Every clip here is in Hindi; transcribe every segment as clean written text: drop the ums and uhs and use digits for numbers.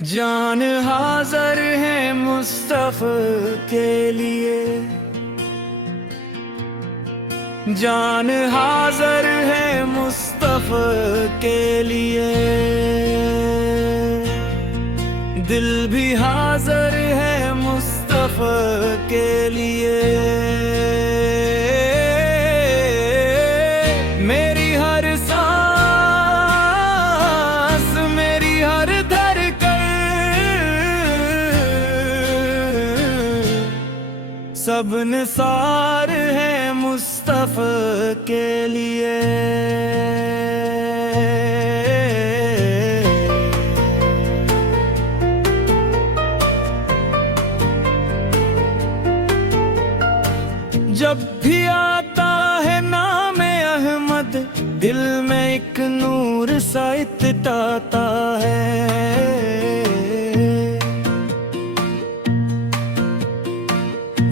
जान हाज़र है मुस्तफ़ा के लिए, जान हाज़र है मुस्तफ़ा के लिए, दिल भी हाज़र है मुस्तफ़ा के लिए। मेरी हर सांस, मेरी हर धड़कन, सब निसार है मुस्तफ़ा के लिए। जब भी आता है नाम अहमद, दिल में एक नूर सा इत्ताता है।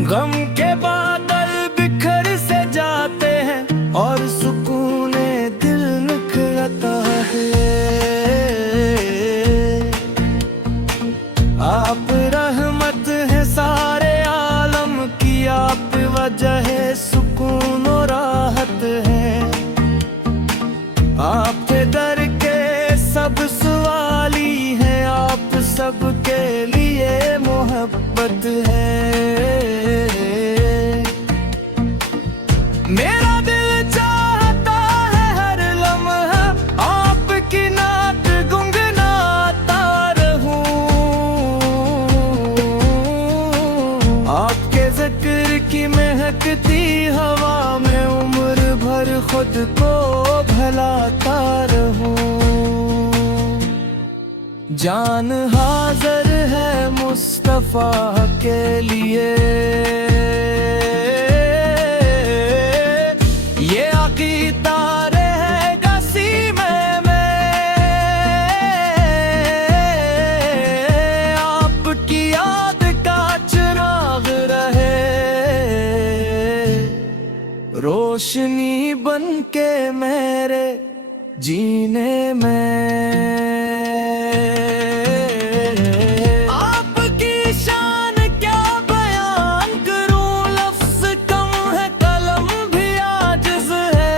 गम के बादल बिखर से जाते हैं और सुकूने दिल निखरता है। आप रहमत है सारे आलम की, आप वजह है सुकून और राहत है। आपके दर के सब सवाली हैं, आप सबके लिए मोहब्बत है। मेरा दिल चाहता है हर लम्हा आपकी नात गुनगुनाता रहूं। आपके जिक्र की महकती हवा में उम्र भर खुद को भलाता रहूं। जान हाज़र है मुस्तफ़ा के लिए, ये अक़ीदा रहेगा सीने में। आपकी याद का चिराग रहे, रोशनी बन के मेरे जीने में। आपकी शान क्या बयान करूं, लफ्ज़ कम है कलम भी आजिज़ है।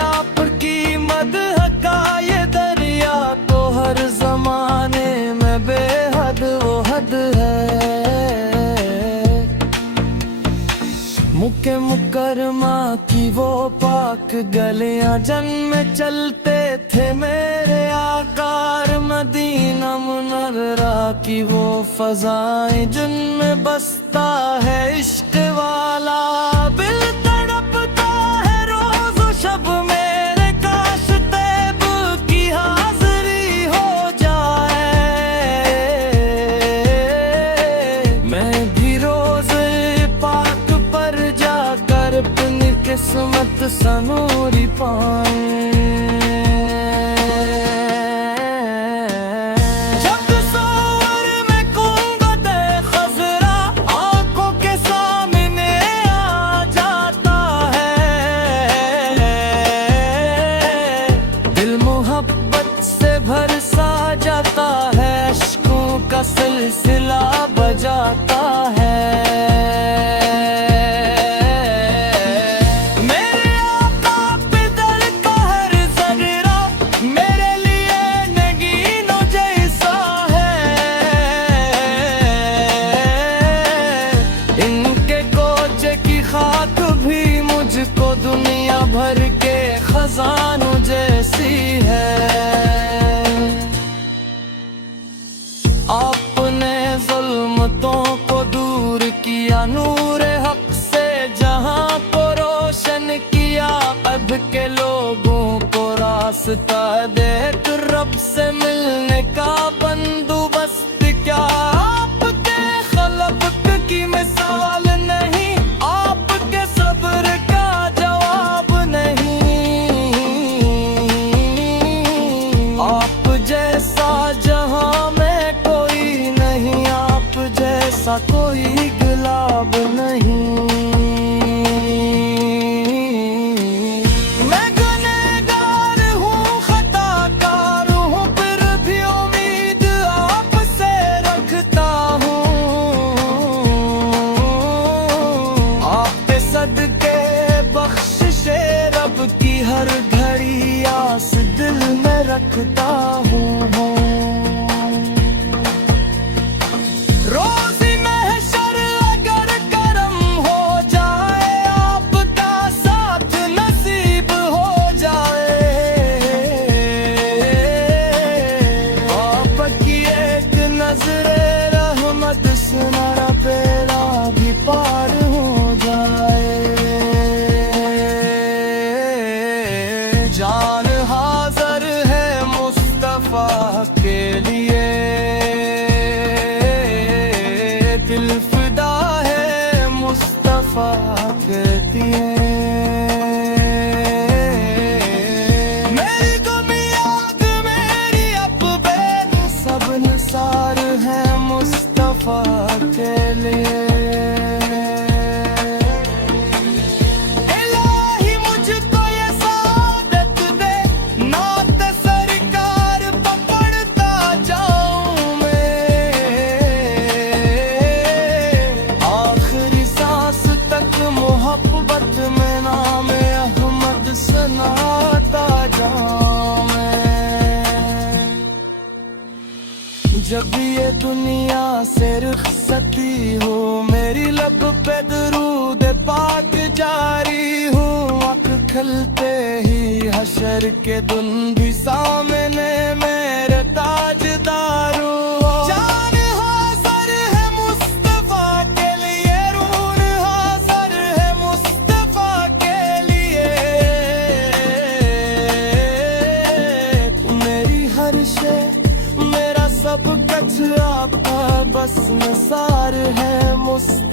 आपकी मदह का ये दरिया तो हर ज़माने में बेहद वो हद है। मुके मुकरमा की वो पाक गलियां जिनमें चलते थे मेरे आकार, मदीना मुनव्वरा की वो फज़ाएं जिनमें बसता है इश्क वाला। दिल तड़पता है रोज़ शब मेरे, काश तैब की हाज़री हो जाए। मैं भी रोज़ पाक पर जाकर अपनी किस्मत सनूरी पाए। जब सौर में कुंबद खज़रा आंखों के सामने आ जाता है, दिल मोहब्बत से भर सा जाता है, अश्कों का सिलसिला बजाता है। मुझको दुनिया भर के खजानों जैसी है। आपने जुल्मतों को दूर किया, नूर हक से जहां को रोशन किया। अब के लोगों को रास्ता देख रब से मिलने का बंदोबस्त क्या। आपके खलब की मिसाल नहीं, आपके सब्र का जवाब नहीं। आप जैसा जहां में कोई नहीं, आप जैसा कोई गुलाब नहीं। मैं गुनहगार हूँ, खताकार हूँ, फिर भी उम्मीद लिए दिल फिदा है मुस्तफा के दिए। मेरी गुम याद मेरी अब सब निसार है मुस्तफा के लिए। मोहब्बत में नाम अहमद सुनाता जाऊं मैं। जब ये दुनिया से रुखसती हो मेरी लब पे दरूद पाक जारी हो। आँख खलते ही हशर के दिन भी सामने मेरे ताजदारू हो। मेरा सब कुछ आपका बस निसार है मुस्तफा